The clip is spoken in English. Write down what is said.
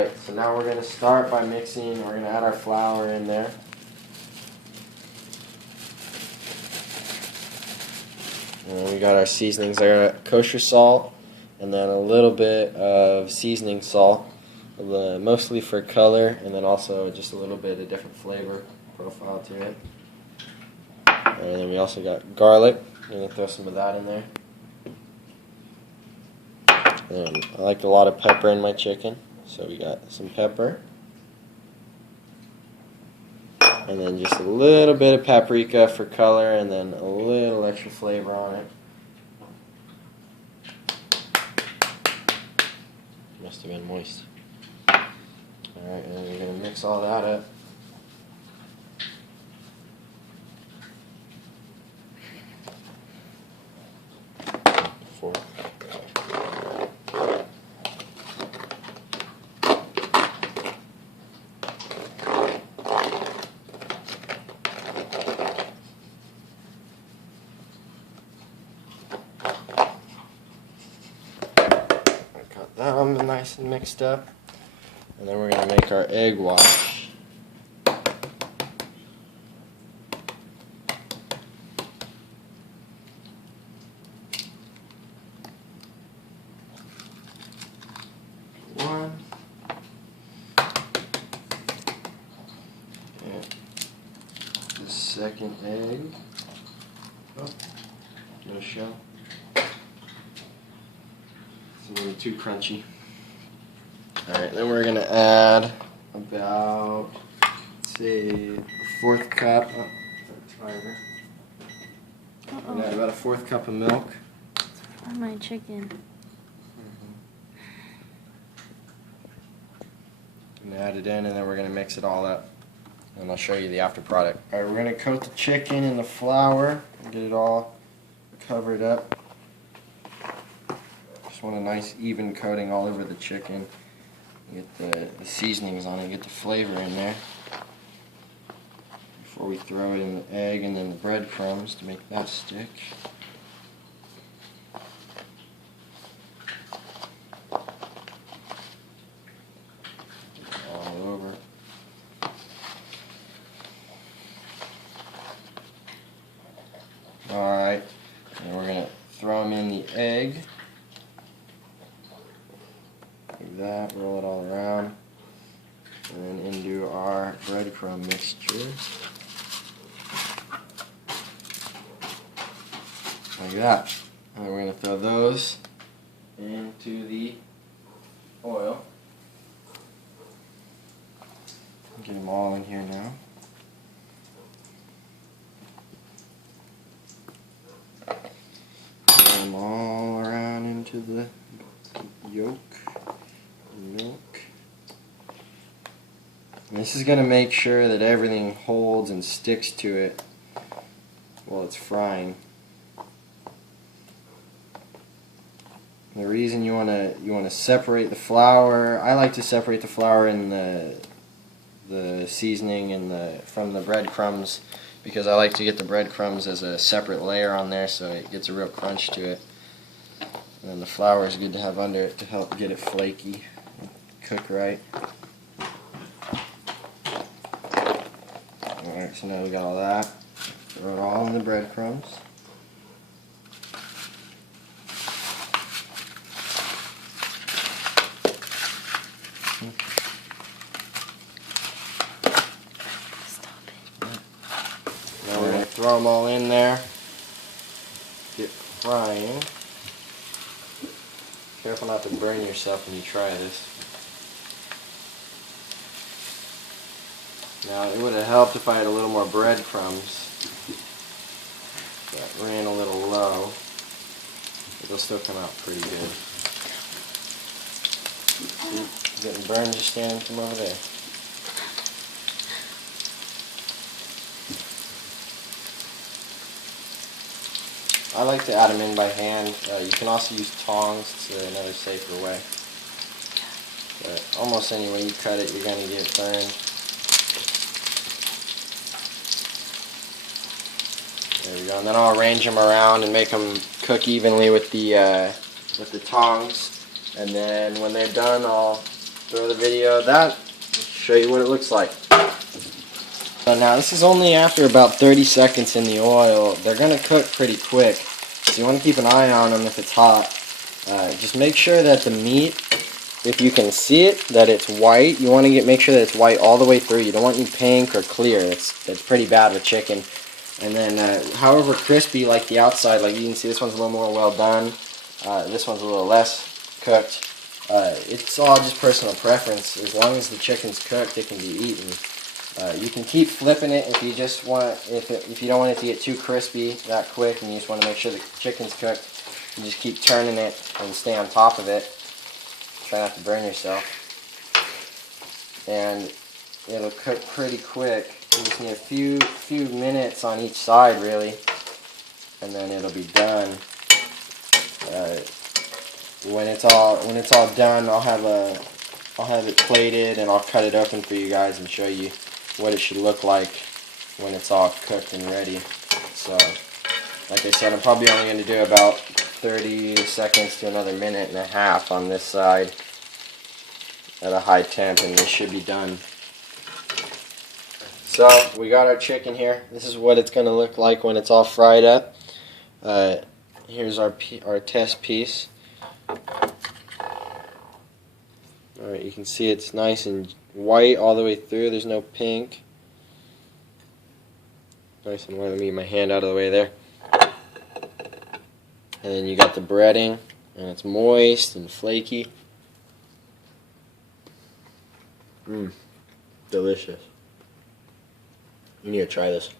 So now we're going to start by mixing. We're going to add our flour in there. And we got our seasonings there, kosher salt, and then a little bit of seasoning salt, mostly for color, and then also just a little bit of different flavor profile to it. And then we also got garlic. I'm going to throw some of that in there. And I like a lot of pepper in my chicken, so we got some pepper. And then just a little bit of paprika for color, and then a little extra flavor on it. Must have been moist. Alright, and then we're going to mix all that up. Fork. Got that one nice and mixed up. And then we're going to make our egg wash. One. And the second egg. Oh, no shell. It's a little too crunchy. Alright, then we're going to add about, say, a fourth cup. We're going to add about a fourth cup of milk. On my chicken. And add it in, and then we're going to mix it all up. And I'll show you the after product. Alright, we're going to coat the chicken in the flour and get it all covered up. Just want a nice even coating all over the chicken. Get the seasonings on it, get the flavor in there before we throw it in the egg and then the breadcrumbs to make that stick. All over. Alright, and we're going to throw them in the egg. Like that, roll it all around, and then into our breadcrumb mixture. Like that. And then we're going to throw those into the oil. Get them all in here now. Throw them all around into the yolk. Milk. And this is going to make sure that everything holds and sticks to it while it's frying. And the reason you want to separate the flour, I like to separate the flour and the seasoning and from the breadcrumbs, because I like to get the breadcrumbs as a separate layer on there so it gets a real crunch to it. And then the flour is good to have under it to help get it flaky. Cook right. Alright, so now we got all that. Throw it all in the breadcrumbs. Stop it. Now we're going to throw them all in there. Get frying. Careful not to burn yourself when you try this. Now, it would have helped if I had a little more breadcrumbs. That ran a little low. But they'll still come out pretty good. See, getting burned just standing from over there. I like to add them in by hand. You can also use tongs. It's another safer way. But almost any way you cut it, you're going to get burned. There we go. And then I'll arrange them around and make them cook evenly with the tongs. And then when they're done, I'll throw the video of that, show you what it looks like. So now this is only after about 30 seconds in the oil. They're going to cook pretty quick, so you want to keep an eye on them if it's hot. Just make sure that the meat, if you can see it, that it's white. You want to make sure that it's white all the way through. You don't want any pink or clear. That's pretty bad with chicken. And then, however crispy, like the outside, like you can see, this one's a little more well done. This one's a little less cooked. It's all just personal preference. As long as the chicken's cooked, it can be eaten. You can keep flipping it if you just want, if you don't want it to get too crispy that quick, and you just want to make sure the chicken's cooked. You just keep turning it and stay on top of it. Try not to burn yourself. And it'll cook pretty quick. You just need a few minutes on each side, really, and then it'll be done. When it's all done, I'll have it plated and I'll cut it open for you guys and show you what it should look like when it's all cooked and ready. So, like I said, I'm probably only going to do about 30 seconds to another minute and a half on this side at a high temp, and this should be done. So we got our chicken here. This is what it's going to look like when it's all fried up. Here's our test piece. Alright, you can see it's nice and white all the way through. There's no pink. Nice and white. Let me get my hand out of the way there. And then you got the breading, and it's moist and flaky. Delicious. You need to try this.